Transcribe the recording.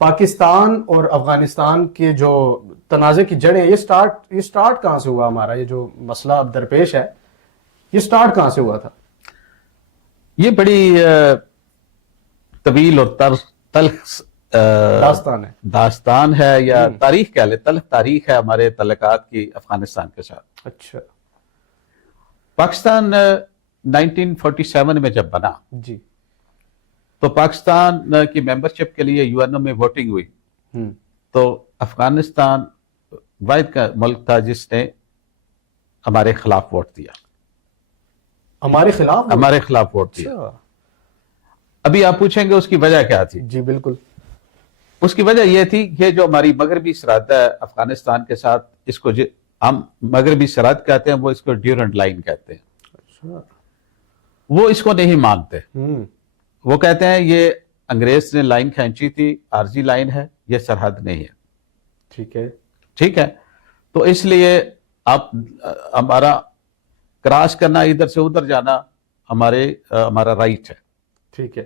پاکستان اور افغانستان کے جو تنازع کی جڑیں، یہ سٹارٹ کہاں سے ہوا ہمارا؟ یہ جو مسئلہ اب درپیش ہے، یہ سٹارٹ کہاں سے ہوا تھا؟ یہ بڑی طویل اور تلخ داستان ہے، یا تاریخ کہہ لیں، تلخ تاریخ ہے ہمارے تعلقات کی افغانستان کے ساتھ۔ اچھا، پاکستان 1947 میں جب بنا جی، تو پاکستان کی ممبرشپ کے لیے یو این او میں ووٹنگ ہوئی، تو افغانستان واحد کا ملک تھا جس نے ہمارے خلاف ووٹ دیا۔ ہمارے خلاف ووٹ دیا۔ ابھی آپ پوچھیں گے اس کی وجہ کیا تھی؟ جی بالکل۔ اس کی وجہ یہ تھی کہ جو ہماری مغربی سرحد ہے افغانستان کے ساتھ، اس کو ہم مغربی سرحد کہتے ہیں، وہ اس کو ڈیورنٹ لائن کہتے ہیں۔ وہ اس کو نہیں مانتے، وہ کہتے ہیں یہ انگریز نے لائن کھینچی تھی، عارضی لائن ہے، یہ سرحد نہیں ہے۔ ٹھیک ہے، تو اس لیے آپ ہمارا کراس کرنا، ادھر سے ادھر جانا ہمارا رائٹ ہے۔ ٹھیک ہے،